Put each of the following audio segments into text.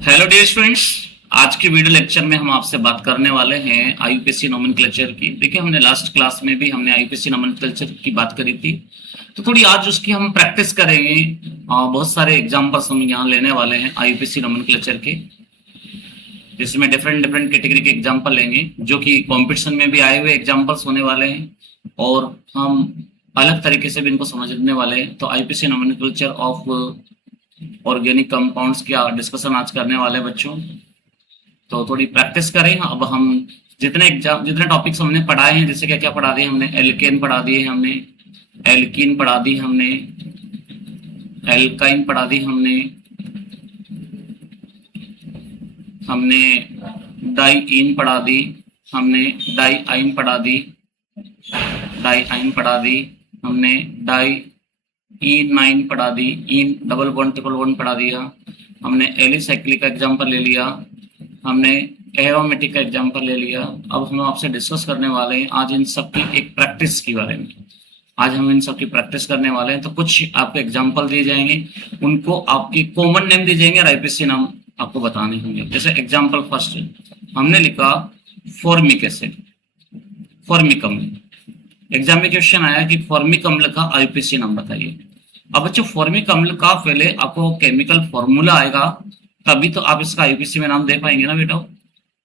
Hello dear students. आज की video lecture में हम आपसे बात करने वाले हैं आईयूपीएससी नोमेनक्लेचर की। देखिए, हमने लास्ट क्लास में भी हमने आईयूपीएससी नोमेनक्लेचर की बात करी थी, तो थोड़ी आज उसकी हम प्रैक्टिस करेंगे। बहुत सारे एग्जांपल्स हम यहाँ लेने वाले हैं आईयूपीएससी नोमेनक्लेचर के, जिसमें डिफरेंट डिफरेंट कैटेगरी के एग्जाम्पल लेंगे जो कि कॉम्पिटिशन में भी आए हुए एग्जाम्पल्स होने वाले हैं, और हम अलग तरीके से भी इनको समझने वाले हैं। तो आईयूपीएससी नोमेनक्लेचर ऑफ ऑर्गेनिक कंपाउंड्स की डिस्कशन आज करने वाले हैं बच्चों। तो थोड़ी प्रैक्टिस करें। अब हम जितने टॉपिक्स हमने पढ़ाए हैं, जैसे क्या क्या पढ़ा दिए हमने, एल्केन पढ़ा दिए हमने, एल्कीन पढ़ा दी हमने, एल्काइन पढ़ा दी हमने हमने डाइईन पढ़ा दी, हमने डाइआइन पढ़ा दी, डाइआइन पढ़ा दी हमने, डाइईनाइन पढ़ा दी, इन डबल बॉन्ड ट्रिपल बॉन्ड पढ़ा दिया हमने, एलिसाइक्लिक का एग्जांपल ले लिया हमने, एरोमेटिक का एग्जांपल ले लिया। अब हम आपसे डिस्कस करने वाले हैं आज इन सब की एक प्रैक्टिस के बारे में। आज हम इन सब की प्रैक्टिस करने वाले हैं। तो कुछ आपको एग्जांपल दिए जाएंगे, उनको आपकी कॉमन नेम दिए जाएंगे और आईपीसी नाम आपको बताने होंगे। जैसे एग्जांपल फर्स्ट हमने लिखा फॉर्मिक एसिड, फॉर्मिक अम्ल। एग्जाम में क्वेश्चन आया कि फॉर्मिक अम्ल का आईपीसी नाम बताइए। अब बच्चों, फॉर्मिक अम्ल का पहले आपको केमिकल फॉर्मूला आएगा, तभी तो आप इसका आईपीसी में नाम दे पाएंगे ना बेटा।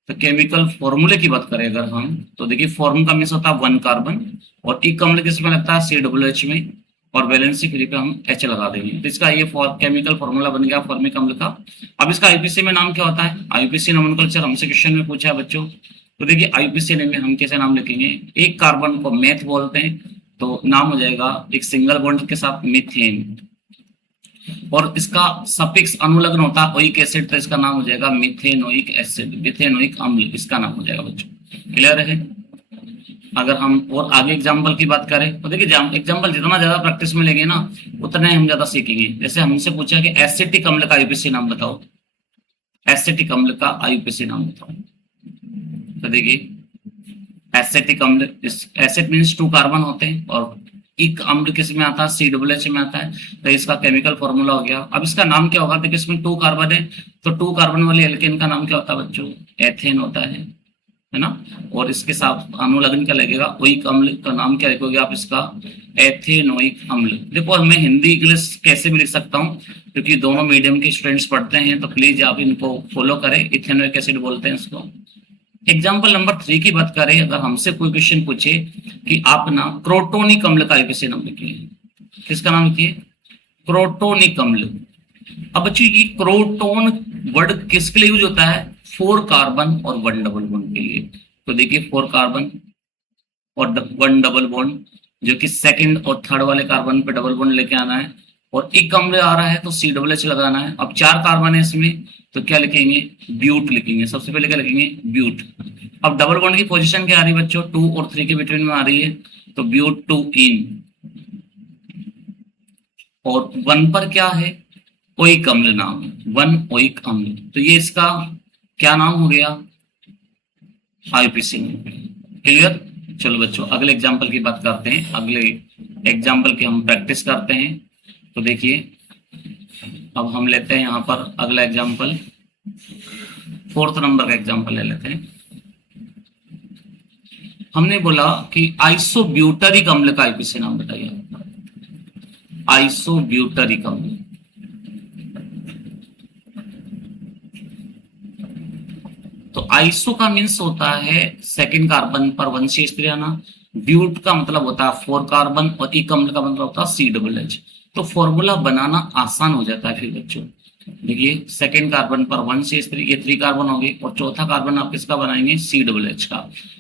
तो केमिकल फॉर्मूले की बात करें अगर हम, तो देखिए फॉर्म का मीन्स होता है 1 कार्बन, और इक अम्ल किसमें लगता है COOH में, और वैलेंसी फ्री पे हम H लगा देंगे। तो इसका ये केमिकल फॉर्मूला बन गया फॉर्मिक अम्ल का। अब इसका आईपीसी में नाम क्या होता है? आईपीसी नोमेनक्लेचर हमसे क्वेश्चन में पूछा है बच्चों। तो देखिए आईपीसी में हम कैसे नाम लिखेंगे, एक कार्बन को मेथ बोलते हैं, तो नाम हो जाएगा एक सिंगल बॉन्ड के साथ मीथेन, और इसका सफिक्स अनुलग्न होता है ओइक एसिड, तो इसका नाम हो जाएगा मिथेनोइक एसिड, मिथेनोइक अम्ल इसका नाम हो जाएगा बच्चों। क्लियर है? अगर हम और आगे एग्जांपल की बात करें तो देखिए एग्जांपल जितना ज्यादा प्रैक्टिस में लेंगे ना, उतने हम ज्यादा सीखेंगे। जैसे हमसे पूछा कि एसिटिक अम्ल का आईपीसी नाम बताओ, एसिटिक अम्ल का आईपीसी नाम बताओ। तो देखिए एसिटिक अम्ल, एसिड मीन्स 2 कार्बन होते हैं, और इक अम्ल किस में आता है? COOH में आता है। तो इसका केमिकल फॉर्मूला हो गया। अब इसका नाम क्या होगा? देखिए इसमें 2 कार्बन है, तो 2 कार्बन वाले एल्केन का नाम क्या होता है बच्चों? एथेन होता है ना। और इसके साथ अनुलग्न क्या लगेगा? ओइक अम्ल का नाम क्या लिखोगे आप? इसका एथेनोइक अम्ल। देखो मैं हिंदी इंग्लिश कैसे भी लिख सकता हूँ, क्योंकि दोनों मीडियम के स्टूडेंट्स पढ़ते हैं, तो प्लीज आप इनको फॉलो करें। इथेनोइक एसिड बोलते हैं इसको। एग्जाम्पल नंबर 3 की बात करें, अगर हमसे कोई क्वेश्चन पूछे कि आप ना क्रोटोनिक अम्ल का आईपीसी नाम लिखिए, किसका नाम लिखिए? क्रोटोनिक अम्ल। अब बच्चों ये क्रोटोन वर्ड किसके लिए यूज होता है? 4 कार्बन और 1 डबल बॉन्ड के लिए। तो देखिए 4 कार्बन और 1 डबल बॉन्ड, जो कि सेकंड और थर्ड वाले कार्बन पे डबल बॉन्ड लेके आना है, और इक अम्ल आ रहा है तो COOH लगाना है। अब 4 कार्बन है इसमें, तो क्या लिखेंगे? ब्यूट लिखेंगे। सबसे पहले क्या लिखेंगे? ब्यूट। अब डबल बॉन्ड की पोजीशन क्या आ रही है बच्चों? 2 और 3 के बिटवीन में आ रही है, तो ब्यूट 2 इन। और 1 पर क्या है? ओइक अम्ल नाम है, 1 ओइक अम्ल। तो ये इसका क्या नाम हो गया? आईपीसी में। क्लियर? चलो बच्चों अगले एग्जाम्पल की बात करते हैं। अगले एग्जाम्पल की हम प्रैक्टिस करते हैं। तो देखिए अब हम लेते हैं यहाँ पर अगला एग्जाम्पल, 4th नंबर का एग्जाम्पल ले लेते हैं। हमने बोला कि आइसोब्यूटरिक अम्ल का आईपीसी नाम बताइए। आइसोब्यूटरिक अम्ल। तो आइसो का मीन्स होता है सेकंड कार्बन पर 1 CH3 आना, ब्यूट का मतलब होता है 4 कार्बन, और इक अम्ल का मतलब होता है COOH। तो फॉर्मूला बनाना आसान हो जाता है फिर बच्चों। देखिए सेकंड कार्बन पर 1 CH3, ये 3 कार्बन हो गए, और चौथा कार्बन आप किसका बनाएंगे? COOH का।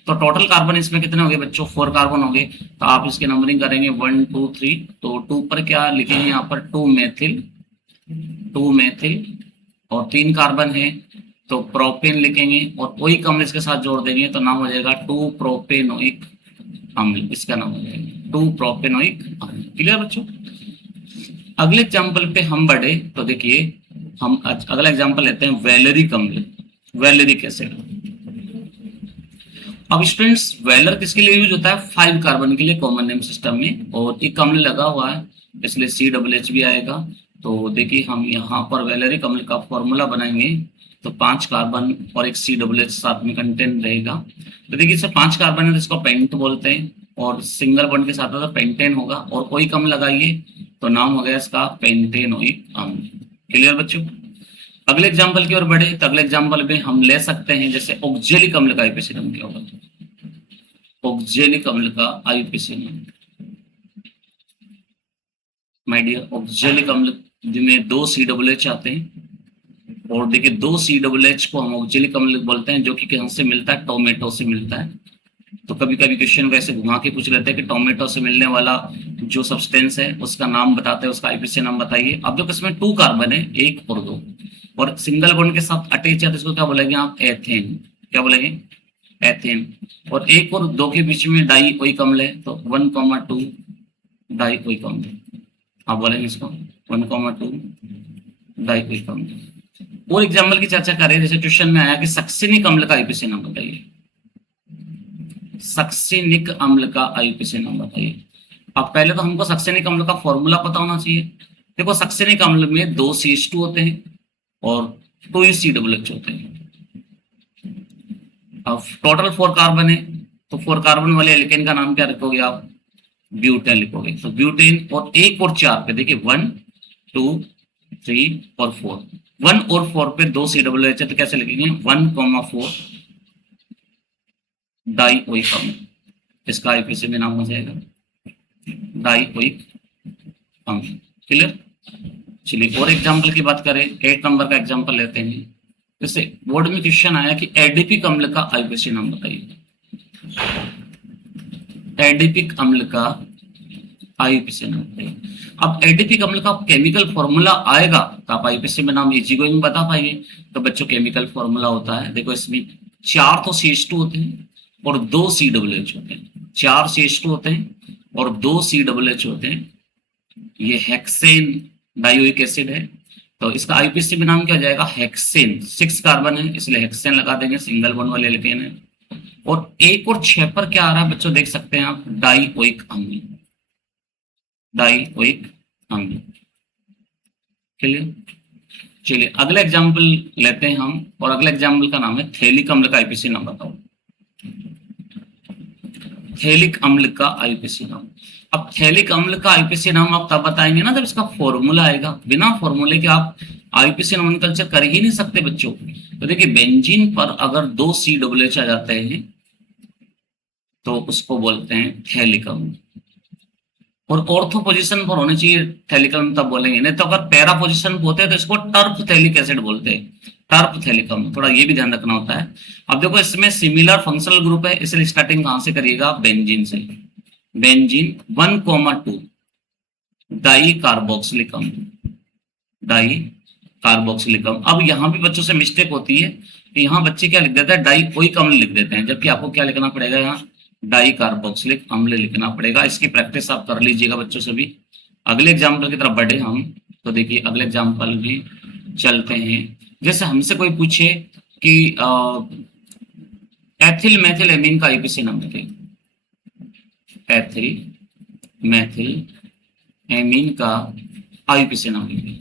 तो टोटल कार्बन इसमें कितने हो गए बच्चों? 4 कार्बन हो गए। तो आप इसकी नंबरिंग करेंगे 1 2 3। तो 2 पर क्या लिखेंगे यहाँ पर? 2 मेथिल, 2 मेथिल, और 3 कार्बन है तो प्रोपेन लिखेंगे, और ओइक अम्ल इसके साथ जोड़ देंगे, तो नाम हो जाएगा 2 प्रोपेनोइक अम्ल। इसका नाम हो जाएगा 2 प्रोपेनोइक अम्ल। क्लियर बच्चों? अगले एग्जाम्पल पे हम बढ़े तो देखिए हम अगला एग्जाम्पल लेते हैं वैलेरिक अम्ल, वैलेरिक एसिड। अब स्टूडेंट्स वेलर किसके लिए यूज होता है? 5 कार्बन के लिए कॉमन नेम सिस्टम में, और एक अम्ल लगा हुआ है इसलिए COOH भी आएगा। तो देखिए हम यहाँ पर वैलेरिक अम्ल का फॉर्मूला बनाएंगे, तो 5 कार्बन और एक COOH साथ में कंटेंट रहेगा। तो देखिए इससे 5 कार्बन है तो इसको पेंट बोलते हैं, और सिंगल बॉन्ड के साथ तो पेंटेन होगा, और कोई कम लगाइए तो नाम हो गया इसका पेंटेनोइक अम्ल। क्लियर बच्चों? अगले एग्जाम्पल की ओर बढ़े तो अगले एग्जाम्पल में हम ले सकते हैं जैसे ऑक्जेलिक अम्ल का आईपीसी नाम क्या होगा? ऑक्जेलिक अम्ल का आईपीसी नाम, माय डियर, ऑक्जेलिक अम्ल जिनमें 2 COOH आते हैं, और देखिए 2 COOH को हम ऑक्जेलिक अम्ल बोलते हैं, जो कि कहाँ से मिलता है? टोमेटो से मिलता है। तो कभी कभी क्वेश्चन वैसे घुमा के पूछ लेते हैं कि टोमेटो से मिलने वाला जो सब्सटेंस है उसका नाम बताते हैं, उसका आईपीसी नाम बताइए। अब जो इसमें 2 कार्बन है, 1 और 2, और सिंगल बॉन्ड के साथ अटैच है, तो इसको क्या बोलेंगे आप? एथेन। क्या बोलेंगे? एथेन। और 1 और 2 के बीच में डाइओइक अम्ल है, तो 1,2 डाइओइक अम्ल आप बोलेंगे इसको, 1,2 डाइओइक अम्ल। और एग्जाम्पल की चर्चा करें, जैसे क्वेश्चन में आया कि सक्सिनिक अम्ल का आईपीसी नाम बताइए। सक्सिनिक अम्ल का आईपीसी नाम बताइए। अब पहले तो हमको सक्सिनिक अम्ल का फॉर्मूला पता होना चाहिए। देखो सक्सिनिक अम्ल में 2 CH2 होते हैं और 2 COOH होते हैं। अब टोटल 4 कार्बन है, तो 4 कार्बन वाले एल्केन का नाम क्या रखोगे आप? ब्यूटेन लिखोगे। तो ब्यूटेन, और 1 और 4 पे देखिए 1, 2, 3 और 4, 1 और 4 पे 2 COOH है, तो कैसे लिखेंगे? 1,4 डाइओइक अम्ल। इसका आईपीसी में नाम हो जाएगा डाइओइक अम्ल। क्लियर? चलिए और एग्जाम्पल की बात करें, 8 नंबर का एग्जाम्पल लेते हैं। जैसे बोर्ड में क्वेश्चन आया कि एडिपिक अम्ल का आईपीसी नाम बताइए। एडिपिक अम्ल का आईपीसी नाम बताइए। अब एडिपिक अम्ल का केमिकल फॉर्मूला आएगा तो आप आईपीसी में नाम इजी गोइंग बता पाएंगे। तो बच्चों केमिकल फॉर्मूला होता है, देखो इसमें 4 तो CH2 होते हैं और 2 COOH होते हैं। 4 CH2 होते हैं और 2 COOH होते हैं। ये हेक्सेन डाइओइक एसिड है, तो इसका आईपीसी में नाम क्या हो जाएगा? हेक्सेन। 6 कार्बन है इसलिए हेक्सेन लगा देंगे, सिंगल बॉन्ड वाले एल्केन है। और 1 और 6 पर क्या आ रहा है बच्चों, देख सकते हैं आप, डाइओइक अम्ल। डाइओइक अम्ल। क्लियर? चलिए अगला एग्जाम्पल लेते हैं हम, और अगला एग्जाम्पल का नाम है थैलिक अम्ल का आईपीसी नाम बताओ। थैलिक अम्ल का आईपीसी नाम। अब थैलिक अम्ल का आईपीसी नाम आप तब बताएंगे ना जब इसका फॉर्मूला आएगा। बिना फॉर्मूले के आप आईपीसी नोमेनक्लेचर कर ही नहीं सकते बच्चों। तो देखिए बेंजीन पर अगर 2 COOH आ जाते हैं तो उसको बोलते हैं थैलिक अम्ल, और ऑर्थो पोजीशन पर होने चाहिए थैलिक अम्ल तब बोलेंगे, नहीं तो अगर पैरा पोजीशन पर होते हैं तो इसको टर्फ थैलिक एसिड बोलते हैं। टर्फ थैलिक अम्ल, थोड़ा ये भी ध्यान रखना होता है। अब देखो इसमें सिमिलर फंक्शनल ग्रुप है, इसलिए स्टार्टिंग कहां से करिएगा? बेंजीन से। बेंजीन 1,2 डाई कार्बोक्सिलिक अम्ल। डाई कार्बोक्सिलिक अम्ल। अब यहाँ भी बच्चों से मिस्टेक होती है कि यहाँ बच्चे क्या लिख देते हैं? डाइओइक अम्ल लिख देते हैं, जबकि आपको क्या लिखना पड़ेगा? यहाँ डाई कार्बोक्सिलिक अम्ल लिखना पड़ेगा। इसकी प्रैक्टिस आप कर लीजिएगा बच्चों से भी। अगले एग्जाम्पल की तरफ बढ़े हम, तो देखिए अगले एग्जाम्पल में चलते हैं। जैसे हमसे कोई पूछे कि एथिल मैथिल एमीन का आईपीसी नाम बताइए। एथिल मैथिल एमीन का आईपीसी नाम लिखिए।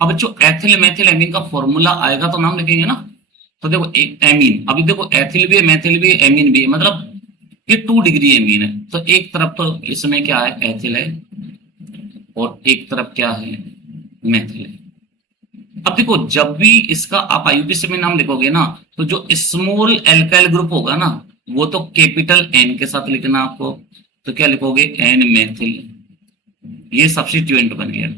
अब जो एथिल मैथिल एमीन का फॉर्मूला आएगा तो नाम लिखेंगे ना। तो देखो एक एमीन, अभी देखो एथिल भी है, मैथिल भी है, एमीन भी है, मतलब ये 2 डिग्री एमीन है। तो एक तरफ तो इसमें क्या है? एथिल है, और एक तरफ क्या है? मैथिल है। अब देखो जब भी इसका आप आईपीसी में नाम लिखोगे ना, तो जो स्मॉल एल्काइल ग्रुप होगा ना वो तो कैपिटल एन के साथ लिखना आपको। तो क्या लिखोगे? एन मैथिल, ये सब्स्टिट्यूएंट बन गया।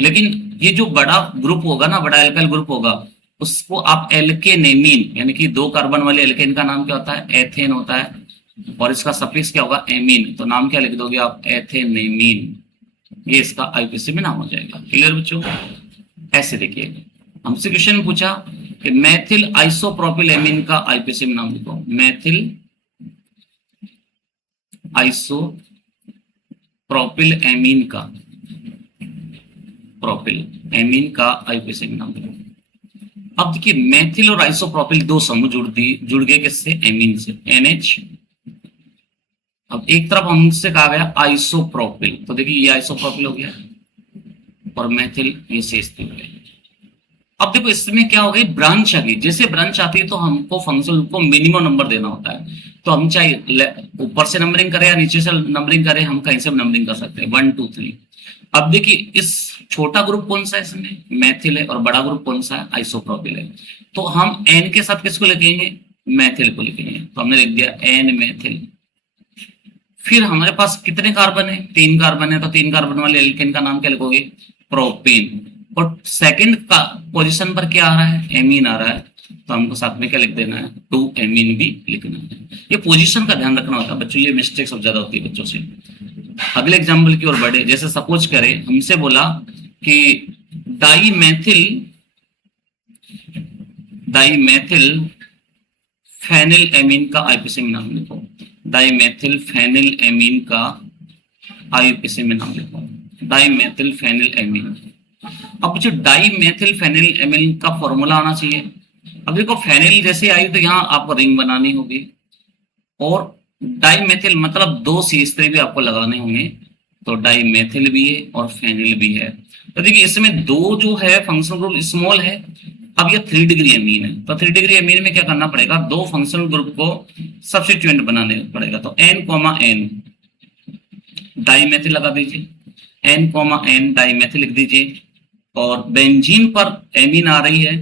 लेकिन ये जो बड़ा ग्रुप होगा ना, बड़ा एल्काइल ग्रुप होगा, उसको आप एल्केनेमीन, यानी कि 2 कार्बन वाले एल्केन का नाम क्या होता है? एथेन होता है, और इसका सफिक्स क्या होगा? एमीन। तो नाम क्या लिख दोगे आप? एथेनेमीन। ये इसका आईपीसी में नाम हो जाएगा। क्लियर बच्चों? ऐसे देखिए हमसे क्वेश्चन पूछा कि मैथिल आइसोप्रोपिल एमीन का आईपीसी में नाम लिखो। मैथिल आइसोप्रोपिल एमीन का, प्रोपिल एमीन का आईपीसी में नाम लिखो। अब देखिए मैथिल और आइसोप्रोपिल 2 समूह जुड़ गए किससे? एमीन से, NH। अब एक तरफ हमसे कहा गया आइसोप्रोपिल, तो देखिए ये आइसोप्रोपिल हो गया, और मेथिल ये CH3 हो गए। अब देखो इसमें क्या हो गई, ब्रांच आ गई। जैसे ब्रांच आती है तो हमको फंक्शनल ग्रुप को मिनिमम नंबर देना होता है। तो हम चाहे ऊपर से नंबरिंग करें या नीचे से नंबरिंग करें, हम कहीं से भी नंबरिंग कर सकते हैं 1 2 3। अब देखिए इस छोटा ग्रुप कौन सा है, इसमें मैथिल है, और बड़ा ग्रुप कौन सा है, आइसोप्रोपिल है। तो हम एन के साथ किसको लिखेंगे, मैथिल को लिखेंगे। तो हमने लिख दिया एन मैथिल। फिर हमारे पास कितने कार्बन है, 3 कार्बन है, तो 3 कार्बन वाले एल्केन का नाम क्या लिखोगे, प्रोपेन। और सेकंड का पोजीशन पर क्या आ रहा है, एमीन आ रहा है, तो हमको साथ में क्या लिख देना है, 2 एमीन भी लिखना है। ये पोजीशन का ध्यान रखना होता है बच्चों, ये मिस्टेक सब ज्यादा होती है बच्चों से। अगले एग्जाम्पल की ओर बढ़े। जैसे सपोज करें हमसे बोला कि डाईमेथिल फेनिल एमीन का आईपीसी में नाम लिखो। डाईमेथिल फेनिल एमीन का आईपीसी में नाम लिखो, डाईमेथिल फेनिल एमीन। अब जो डाईमेथिल फेनिल एमीन का फॉर्मूला आना चाहिए। अब देखो फेनिल जैसे आई तो यहाँ आपको रिंग बनानी होगी, और डाईमेथिल मतलब 2 CH3 भी आपको लगाने होंगे। तो डाईमेथिल भी है और फेनिल भी है। तो देखिए इसमें 2 जो है फंक्शनल ग्रुप स्मॉल है। अब ये 3 डिग्री एमीन है, तो 3 डिग्री एमीन में क्या करना पड़ेगा, 2 फंक्शनल ग्रुप को सब्स्टिट्यूएंट बनाने पड़ेगा। तो N, डाईमेथिल लगा दीजिए, N, डाईमेथिल लिख दीजिए। और बेंजीन पर एमीन आ रही है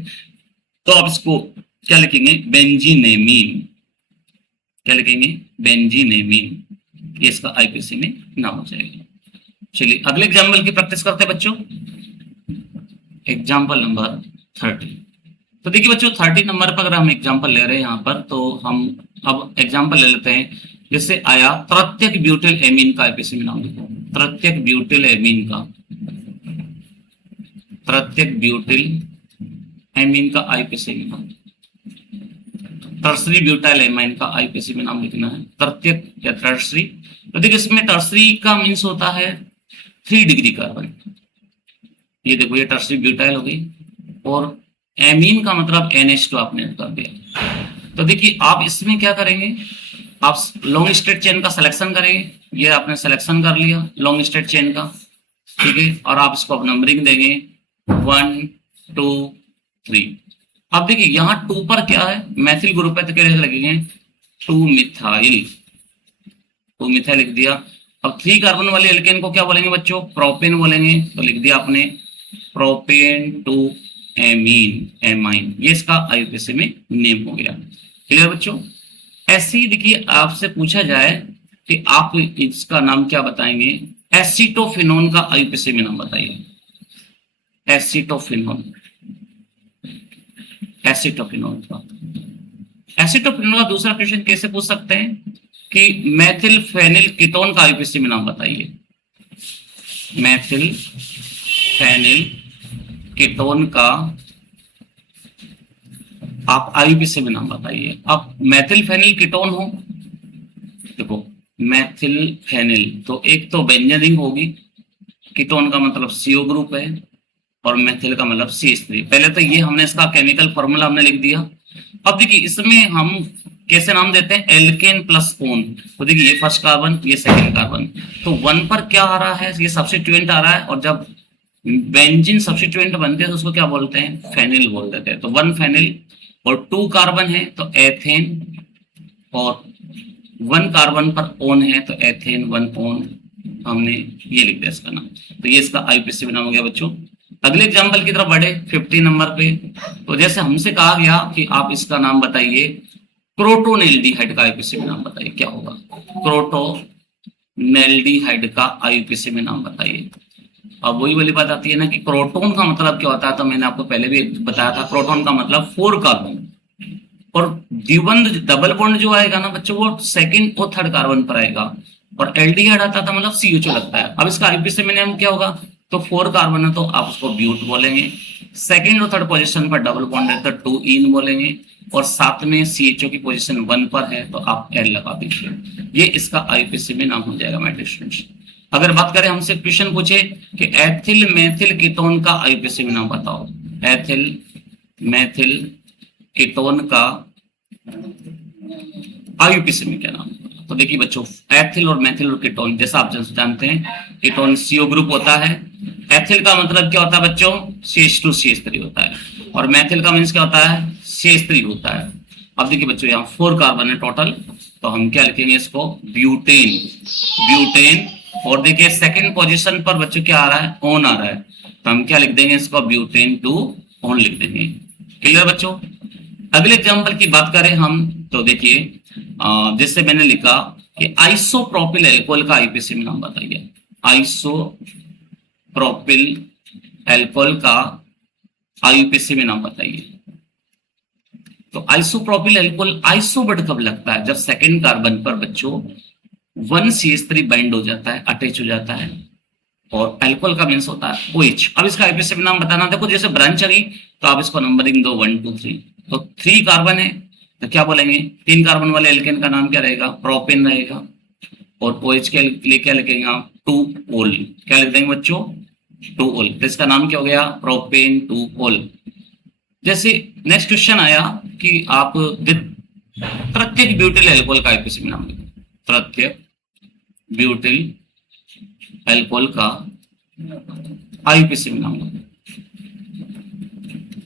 तो आप इसको क्या लिखेंगे, बेंजीनेमीन। क्या लिखेंगे, बेंजीनेमीन। ये इसका आईपीसी में नाम हो जाएगा। चलिए अगले एग्जाम्पल की प्रैक्टिस करते हैं बच्चों। Example number 30। तो देखिए बच्चों 30 नंबर पर अगर हम एग्जाम्पल ले रहे हैं यहाँ पर, तो हम अब एग्जाम्पल ले लेते हैं। जैसे आया तृतीयक ब्यूटिल एमीन का आईपीसी में नाम लिखो। तृतीयक ब्यूटिल एमीन का, तृतीयक ब्यूटिल एमीन का आईपीसी में नाम, टर्सरी ब्यूटाइल एमाइन का आईपीसी में नाम लिखना है, तृतीयक या टर्सरी। तो देखिए इसमें टर्सरी का मीन्स होता है 3 डिग्री कार्बन। ये देखो ये टर्सरी ब्यूटाइल हो गई, और एमीन का मतलब NH2 आपने कर दिया। तो देखिए आप इसमें क्या करेंगे, आप लॉन्ग स्ट्रेट चेन का सिलेक्शन करेंगे। ये आपने सिलेक्शन कर लिया लॉन्ग स्ट्रेट चेन का, ठीक है, और आप इसको अब नंबरिंग देंगे 1 2 3। अब देखिए यहाँ 2 पर क्या है, मैथिल ग्रुप है, तो क्या लगेंगे 2 मिथाइल, 2 मिथाइल लिख दिया। अब 3 कार्बन वाले एल्केन को क्या बोलेंगे बच्चों, प्रोपेन बोलेंगे। तो लिख दिया आपने प्रोपेन 2 एमीन, एमाइन। ये इसका आईपीसी में नेम हो गया। क्लियर बच्चों। ऐसे ही देखिए आपसे पूछा जाए कि आप इसका नाम क्या बताएंगे, एसिटोफिनोन का आईपीसी में नाम बताइए। एसिटोफिनोन, एसिटोफिनोन का, एसिटोफिनोन का दूसरा क्वेश्चन कैसे पूछ सकते हैं कि मैथिल फेनिल कीटोन का आईपीसी में नाम बताइए। मैथिल फेनिल कीटोन का आप आईपीसी में नाम बताइए। अब मैथिल फेनिल कीटोन हो, देखो मैथिल फेनिल तो एक तो बेंजीन रिंग होगी, कीटोन का मतलब CO ग्रुप है, और मैथिल का मतलब CH3। पहले तो ये हमने इसका केमिकल फॉर्मूला हमने लिख दिया। अब देखिए इसमें हम कैसे नाम देते हैं, एल्केन प्लस ओन। तो देखिए ये फर्स्ट कार्बन, ये सेकंड कार्बन, तो 1 पर क्या आ रहा है, ये सब्स्टिट्यूएंट आ रहा है, और जब बेंजीन सब्स्टिट्यूएंट बनते हैं तो उसको क्या बोलते हैं, फेनिल बोल देते हैं। तो 1 फेनिल, और 2 कार्बन है तो एथेन, और 1 कार्बन पर ओन है तो एथेन 1 ओन। हमने ये लिख दिया इसका नाम। तो ये इसका आईपीसी में नाम हो गया बच्चों। अगले एग्जाम्पल की तरफ बढ़े 50 नंबर पे। तो जैसे हमसे कहा गया कि आप इसका नाम बताइए, क्रोटोनेल्डिहाइड का आईपीसी में नाम बताइए, क्या होगा, क्रोटोनेल्डिहाइड का आईपीसी में नाम बताइए। अब वही वाली बात आती है ना कि प्रोटॉन का मतलब क्या होता है, तो मैंने आपको पहले भी बताया था, प्रोटॉन का मतलब 4 कार्बन, और द्विबंध डबल बॉन्ड जो आएगा ना बच्चों वो सेकंड और थर्ड कार्बन पर आएगा, और एल्डिहाइड आता था मतलब CH2 लगता है। अब इसका आईपीसी में नाम क्या होगा, तो 4 कार्बन है तो आप उसको ब्यूट बोलेंगे, सेकंड और थर्ड पोजीशन पर डबल बॉन्ड है तो 2 इन बोलेंगे, और साथ में CHO की पोजीशन 1 पर है तो आप L लगा दीजिए। ये इसका आईपीसी में नाम हो जाएगा माय डियर स्टूडेंट्स। अगर बात करें हमसे क्वेश्चन पूछे कि एथिल मेथिल कीटोन का आईपीसी में नाम बताओ, एथिल मेथिल कीटोन का आईपीसी में क्या नाम, तो देखिए बच्चों एथिल और मेथिल और कीटोन, जैसा आप जानते हैं कीटोन CO ग्रुप होता है, एथिल का मतलब क्या होता है बच्चों? CH2CH3 होता है, और मेथिल का मीन्स क्या होता है? CH3 होता है। अब देखिए बच्चों यहाँ 4 कार्बन है टोटल, तो हम क्या लिखेंगे इसको? ब्यूटेन। ब्यूटेन। और देखिए सेकंड पोजीशन पर बच्चों क्या आ रहा है? ओन आ रहा है, तो हम क्या लिख देंगे इसको? ब्यूटेन टू ओन लिख देंगे। क्लियर बच्चों? अगले एग्जाम्पल की बात करें हम, तो देखिए जैसे मैंने लिखा कि आइसोप्रोपिल एल्कोहल का आईपीसी में नाम बताइए। आइसोप्रोपिल एल्कोहल का आईयूपीसी में नाम बताइए। तो आइसोप्रोपिल एल्कोहल आइसो वर्ड कब लगता है? जब सेकंड कार्बन पर बच्चों 1CH3 बाइंड हो जाता है, अटैच हो जाता है, और एल्कोहल का मीन्स होता है OH। अब इसका आईपीसी में नाम बताना, देखो जैसे ब्रांच आ गई तो आप इसको नंबरिंग दो 1 2 3। तो 3 कार्बन है तो क्या बोलेंगे? 3 कार्बन वाले एल्केन का नाम क्या रहेगा? प्रोपेन रहेगा। और OH के लिए क्या लिखेंगे आप? 2 ओल। क्या लिख देंगे बच्चों? 2 ओल। तो इसका नाम क्या हो गया? प्रोपेन 2 ओल। जैसे नेक्स्ट क्वेश्चन आया कि आप प्रत्येक ब्यूटिल एल्कोहल का आईपीसी में नाम लिखो। प्रत्येक ब्यूटिल एल्कोहल का आईपीसी में नाम लिखो।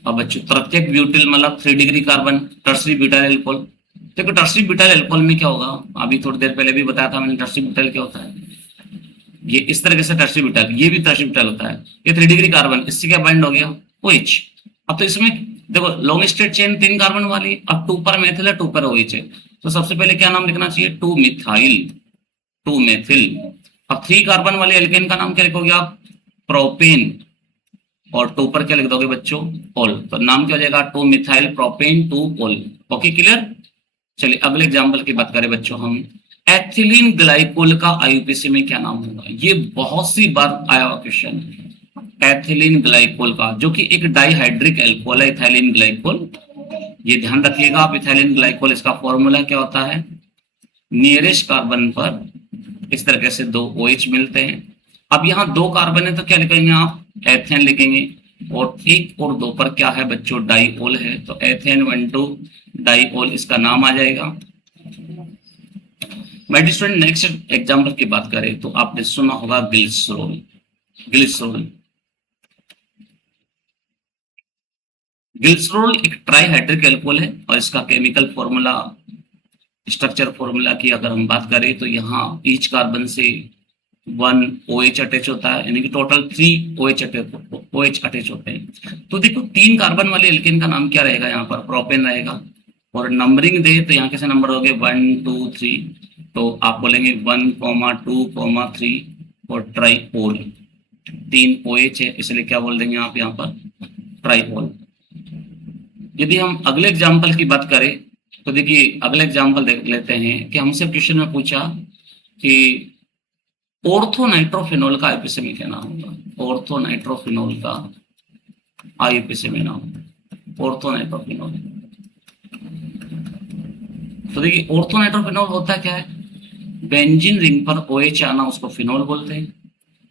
अब बच्चों प्रत्येक ब्यूटिल मतलब 3 degree carbon, tertiary butyl alcohol. देखो टर्सरी ब्यूटाइल एल्कोहल में क्या होगा? अभी थोड़ी देर पहले भी बताया था मैंने टर्सरी ब्यूटाइल क्या होता है। ये इस तरीके से टर्सरी ब्यूटाइल, ये भी टर्सरी ब्यूटाइल होता है। ये 3 डिग्री कार्बन, इससे क्या बाइंड हो गया? OH। अब तो इसमें देखो लॉन्ग स्टेट चेन 3 कार्बन वाली, अब 2 पर मेथिल है, 2 पर OH है, तो सबसे पहले क्या नाम लिखना चाहिए? 2 मिथाइल, 2 मेथिल। अब 3 कार्बन वाले एल्केन का नाम क्या लिखोगे आप? प्रोपेन। और 2 पर क्या लिख दोगे बच्चों? ओल। तो नाम क्या हो जाएगा? 2 मिथाइल प्रोपेन 2 ओल। Okay clear? चलिए अगले एग्जांपल की बात करें बच्चों हम, एथिलीन ग्लाइकोल का आईयूपीसी में क्या नाम होगा? ये बहुत सी बार आया हुआ क्वेश्चन है। एथिलीन ग्लाइकोल का, जो कि एक डाइहाइड्रिक एल्कोहल है, इथाइलिन ग्लाइकोल। ये ध्यान रखिएगा आप, इथाइलिन ग्लाइकोल, इसका फॉर्मूला क्या होता है? नियरेस्ट कार्बन पर इस तरीके से 2 OH मिलते हैं। अब यहाँ 2 कार्बन है तो क्या लिखेंगे आप? एथेन लिखेंगे। और 1 और 2 पर क्या है बच्चों? डाइओल है, तो एथेन 1 2 डाइओल इसका नाम आ जाएगा। माय स्टूडेंट नेक्स्ट एग्जांपल की बात करें तो आपने सुना होगा ग्लिसरॉल। ग्लिसरॉल ग्लिसरॉल एक ट्राइहाइड्रिक एल्कोहल है, और इसका केमिकल फॉर्मूला, स्ट्रक्चर फॉर्मूला की अगर हम बात करें तो यहाँ ईच कार्बन से 1 OH अटैच होता है, यानी कि टोटल 3 OH अटैच होते हैं। तो देखो 3 कार्बन वाले एल्केन का नाम क्या रहेगा? यहाँ पर प्रोपेन रहेगा। और नंबरिंग दे तो यहाँ कैसे नंबर हो गए? 1 2 3, तो आप बोलेंगे 1 2 3 और ट्राइओल। 3 OH है इसलिए क्या बोल देंगे आप यहाँ पर? ट्राइओल। यदि हम अगले एग्जाम्पल की बात करें तो देखिए अगले एग्जाम्पल देख लेते हैं कि हमसे क्वेश्चन में पूछा कि ऑर्थोनाइट्रोफिनॉल का आईपीसी में क्या नाम होगा? ऑर्थोनाइट्रोफिनॉल का आईपीसी में नाम, ऑर्थोनाइट्रोफिनॉल। तो देखिए ऑर्थोनाइट्रोफिनॉल होता क्या है? बेंजीन रिंग पर OH आना, उसको फिनॉल बोलते हैं।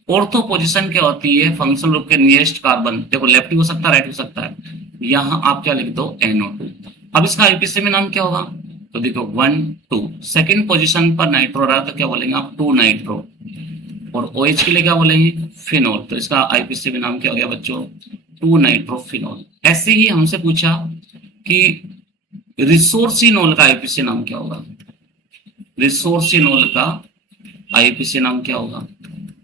ऑर्थो पोजीशन क्या होती है? फंक्शनल ग्रुप के नियरेस्ट कार्बन, देखो लेफ्ट भी हो सकता है राइट हो सकता है, यहाँ आप क्या लिख दो? NO2। अब इसका आईपीसी में नाम क्या होगा? तो देखो 1 2, सेकंड पोजीशन पर नाइट्रो रहा तो क्या बोलेंगे आप? 2 नाइट्रो। और OH के लिए क्या बोलेंगे? फिनॉल। तो इसका आईपीसी में नाम क्या हो गया बच्चों? 2 नाइट्रोफिनॉल। ऐसे ही हमसे पूछा कि रिसोर्सिनोल का आईपीसी नाम क्या होगा? रिसोर्सिनोल का आईपीसी नाम क्या होगा?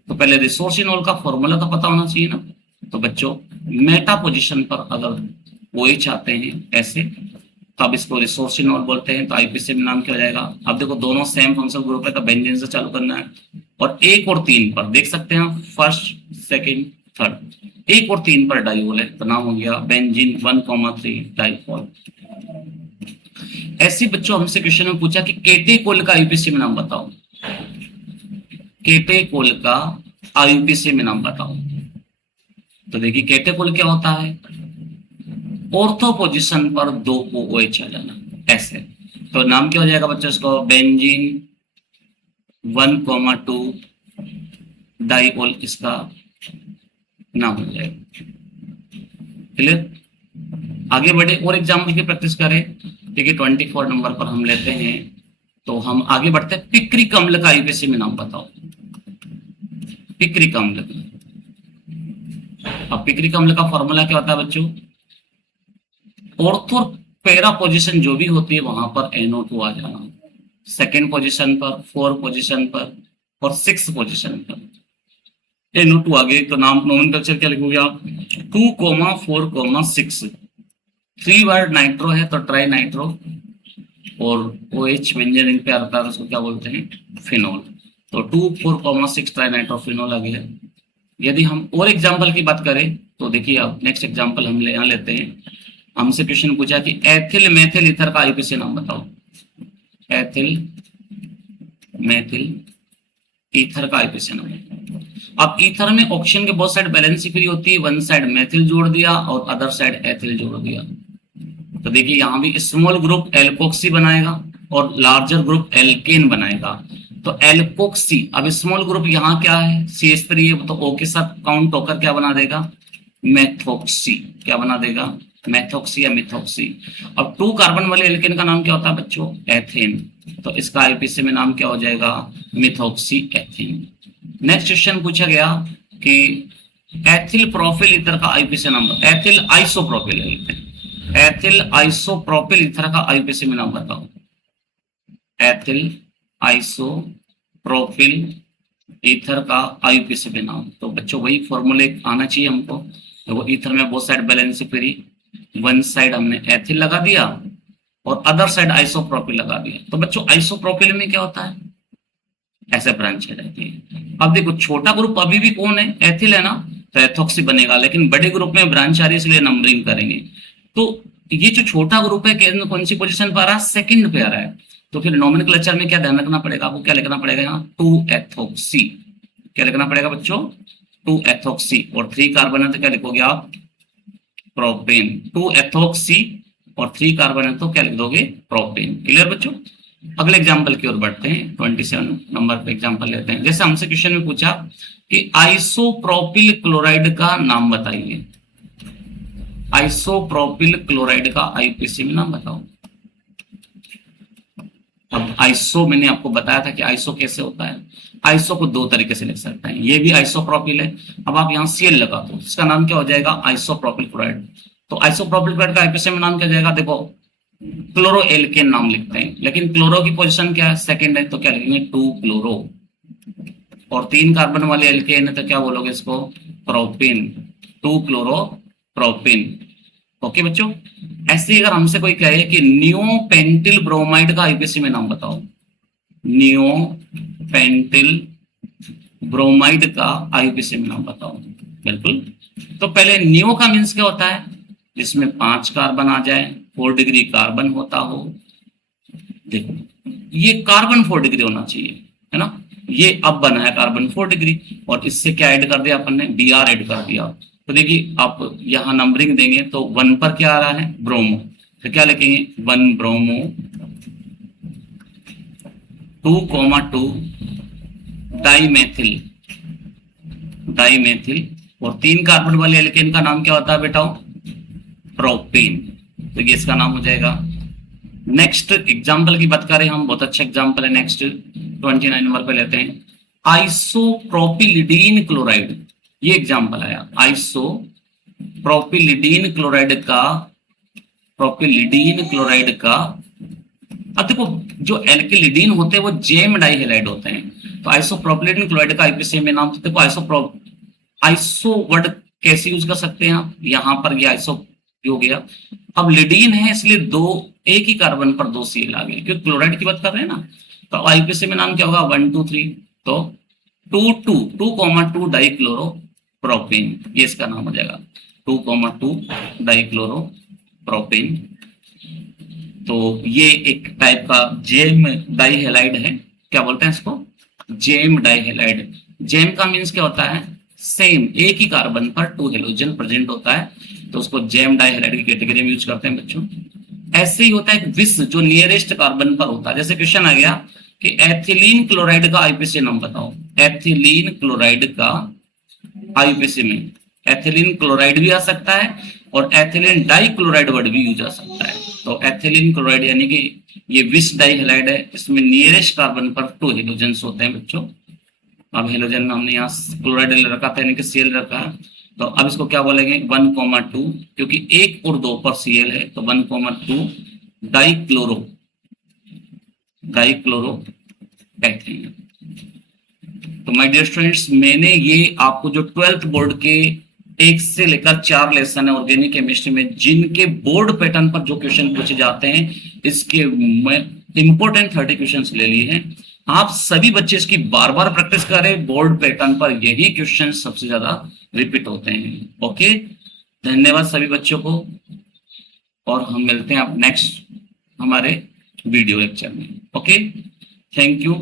तो पहले रिसोर्सिनोल का फॉर्मूला तो पता होना चाहिए ना। तो बच्चों मेटा पोजीशन पर अगर OH आते हैं ऐसे, तो अब इसको रिसोर्सिनोल बोलते हैं। तो आईपीसी में नाम क्या हो जाएगा? अब देखो दोनों सेम फंक्शनल ग्रुप है तो बेंजीन से चालू करना है। और 1 और 3 पर देख सकते हैं आप, फर्स्ट सेकंड थर्ड, 1 और 3 पर डाइओल है तो नाम हो गया बेंजीन 1 3 डाइओल। ऐसे बच्चों हमसे क्वेश्चन में पूछा कि केटेकोल का आईपीसी में नाम बताओ। केटेकोल का आईपीसी में नाम बताओ। तो देखिए केटेकोल क्या होता है? ऑर्थो पोजीशन पर 2 OH आ जाना ऐसे, तो नाम क्या हो जाएगा बच्चों? इसको बेंजीन 1 2 डाइओल इसका नाम हो जाएगा। क्लियर? आगे बढ़े और एग्जाम्पल की प्रैक्टिस करें। देखिए 24 नंबर पर हम लेते हैं, तो हम आगे बढ़ते हैं। पिक्रिक अम्ल का आईपीसी में नाम बताओ। पिक्रिक अम्ल, अब पिक्रिक अम्ल का फॉर्मूला क्या होता है बच्चों, ऑर्थो पैरा पोजीशन जो भी होती है वहां पर NO2 आ जाना, सेकेंड पोजीशन पर, 4 पोजीशन पर और 6 पोजीशन पर NO2 आ गई। तो नाम नोमेनक्लेचर क्या लिखोगे आप, 2,4,6। 3 वर्ड नाइट्रो है तो ट्राई नाइट्रो, और OH व्यंजन इन पे आता है उसको क्या बोलते हैं, फिनोल। तो 2,4,6 ट्राई नाइट्रोफिनोल आ गया। यदि हम और एग्जाम्पल की बात करें तो देखिए अब नेक्स्ट एग्जाम्पल हम यहाँ लेते हैं। हमसे क्वेश्चन पूछा कि एथिल मेथिल ईथर का आईपीसी नाम बताओ, एथिल मेथिल ईथर का आईपीसी नाम। अब ईथर में ऑक्सीजन के बहुत साइड बैलेंस फ्री होती है, वन साइड मेथिल जोड़ दिया और अदर साइड एथिल जोड़ दिया। तो देखिए यहाँ भी स्मॉल ग्रुप एल्कोक्सी बनाएगा और लार्जर ग्रुप एल्केन बनाएगा। तो एल्कोक्सी, अब स्मॉल ग्रुप यहाँ क्या है, CH3 है, तो O के साथ काउंट होकर क्या बना देगा, मेथोक्सी। क्या बना देगा, मेथोक्सी या मिथोक्सी। अब 2 कार्बन वाले एल्केन का नाम क्या होता है बच्चों, एथेन। तो इसका आईपीसी में नाम क्या हो जाएगा, मिथोक्सी एथेन। नेक्स्ट क्वेश्चन पूछा गया कि एथिल प्रोपिल ईथर का आईपीसी नाम, ethyl isopropyl alkane, ethyl isopropyl ether का आईपीसी में नाम बताओ, एथिल आइसोप्रोपिल ईथर का आईपीसी में नाम। तो बच्चों वही फॉर्मूले आना चाहिए हमको। तो वो ईथर में बहुत side balance free, one side हमने एथिल लगा दिया और अदर साइड आइसोप्रोपिल लगा दिया। तो बच्चों आइसोप्रोपिल में क्या होता है, ऐसे ब्रांच है रहती है। अब देखो छोटा ग्रुप अभी भी कौन है, एथिल है ना, तो एथोक्सी बनेगा, लेकिन बड़े ग्रुप में ब्रांच आ रही है इसलिए नंबरिंग करेंगे। तो ये जो छोटा ग्रुप है कौन सी पोजीशन पर आ रहा है, सेकंड पे आ रहा है। तो फिर नोमेनक्लेचर में क्या ध्यान रखना पड़ेगा आपको, क्या लिखना पड़ेगा यहाँ, 2 एथोक्सी। क्या लिखना पड़ेगा बच्चों, 2 एथोक्सी। और 3 कार्बन है तो क्या लिखोगे आप, प्रोपेन। 2 एथोक्सी और 3 कार्बन है तो क्या लिख दोगे, प्रोपेन। क्लियर बच्चों। अगले एग्जाम्पल की ओर बढ़ते हैं, 27 नंबर पे एग्जाम्पल लेते हैं। जैसे हमसे क्वेश्चन में पूछा कि आइसोप्रोपिल क्लोराइड का नाम बताइए, आइसोप्रोपिल क्लोराइड का आईपीसी में नाम बताओ। अब आइसो मैंने आपको बताया था कि आइसो कैसे होता है, आइसो को 2 तरीके से लिख सकते हैं, ये भी आइसोप्रोपिल है। अब आप यहाँ Cl लगा दो, इसका नाम क्या हो जाएगा, आइसोप्रोपिल क्लोराइड। तो आइसोप्रोपिल क्लोराइड का आईपीसी में नाम क्या जाएगा, देखो क्लोरो एल्केन नाम लिखते हैं, लेकिन क्लोरो की पोजीशन क्या है, सेकंड है, तो क्या लिखेंगे 2 क्लोरो। और 3 कार्बन वाले एल्केन है तो क्या बोलोगे इसको, प्रोपेन, 2 क्लोरो प्रोपेन। ओके बच्चों। ऐसे ही अगर हमसे कोई कहे कि नियोपेंटिल ब्रोमाइड का आईपीसी में नाम बताओ, नियोपेंटिल ब्रोमाइड का आईपीसी में नाम बताओ, बिल्कुल। तो पहले नियो का मीन्स क्या होता है, जिसमें 5 कार्बन आ जाए, 4 डिग्री कार्बन होता हो। देखो ये कार्बन 4 डिग्री होना चाहिए, है ना, ये अब बना है कार्बन 4 डिग्री, और इससे क्या ऐड कर दिया अपन ने, Br ऐड कर दिया। तो देखिए आप यहाँ नंबरिंग देंगे तो 1 पर क्या आ रहा है, ब्रोमो, तो क्या लिखेंगे 1 ब्रोमो, 2,2 डाइमेथिल, डाइमेथिल। और 3 कार्बन वाले एल्केन का नाम क्या होता है बेटा, प्रोपेन। तो ये इसका नाम हो जाएगा। नेक्स्ट एग्जाम्पल की बात करें हम, बहुत अच्छा एग्जाम्पल है, नेक्स्ट 29 नंबर पे लेते हैं, आइसोप्रोपिलिडीन क्लोराइड। ये एग्जाम्पल आया, आइसोप्रोपिलिडीन क्लोराइड का, प्रोपिलिडीन क्लोराइड का। अब देखो जो एल्किलिडीन होते हैं वो जेम डाइहेलाइड होते हैं, तो आइसोप्रोपिलिडीन क्लोराइड का आईपीसी में नाम, तो देखो आइसो वर्ड कैसे यूज कर सकते हैं आप, यहाँ पर ये आइसो हो गया। अब लिडीन है इसलिए 2 एक ही कार्बन पर 2 Cl आ गए, क्योंकि क्लोराइड की बात कर रहे हैं ना। तो आईपीसी में नाम क्या होगा, 1, 2, 3, तो 2,2 डाइक्लोरो प्रोपेन, ये इसका नाम हो जाएगा 2,2 डाइक्लोरो प्रोपेन। तो ये एक टाइप का जेम डाइहेलाइड है, क्या बोलते हैं इसको, जेम डाइहेलाइड। जेम का मीन्स क्या होता है, सेम एक ही कार्बन पर 2 हेलोजन प्रेजेंट होता है, तो उसको जेम डाइहेलाइड की कैटेगरी में यूज करते हैं बच्चों। ऐसे ही होता है विस जो नियरेस्ट कार्बन पर होता है। जैसे क्वेश्चन आ गया कि एथिलीन क्लोराइड का आईपीसी नाम बताओ, एथिलीन क्लोराइड का आईपीसी में एथिलीन क्लोराइड भी आ सकता है और एथिलीन डाइक्लोराइड वर्ड भी यूज आ सकता है। तो एथिलीन क्लोराइड यानी कि ये विस डाइहेलाइड है, इसमें नियरेस्ट कार्बन पर 2 हेलोजेंस होते हैं बच्चों। अब हेलोजन में हमने यहाँ क्लोराइड रखा था यानी कि Cl रखा है, तो अब इसको क्या बोलेंगे 1,2, क्योंकि 1 और 2 पर Cl है तो 1,2 डाइक्लोरोपैथीन। तो माय डियर स्टूडेंट्स, मैंने ये आपको जो 12th बोर्ड के 1 से लेकर 4 लेसन है ऑर्गेनिक केमिस्ट्री में, जिनके बोर्ड पैटर्न पर जो क्वेश्चन पूछे जाते हैं, इसके इंपॉर्टेंट 30 क्वेश्चन ले लिए हैं। आप सभी बच्चे इसकी बार बार प्रैक्टिस करें, बोर्ड पैटर्न पर यही क्वेश्चन सबसे ज्यादा रिपीट होते हैं। ओके, धन्यवाद सभी बच्चों को, और हम मिलते हैं अब नेक्स्ट हमारे वीडियो लेक्चर में। Okay, thank you.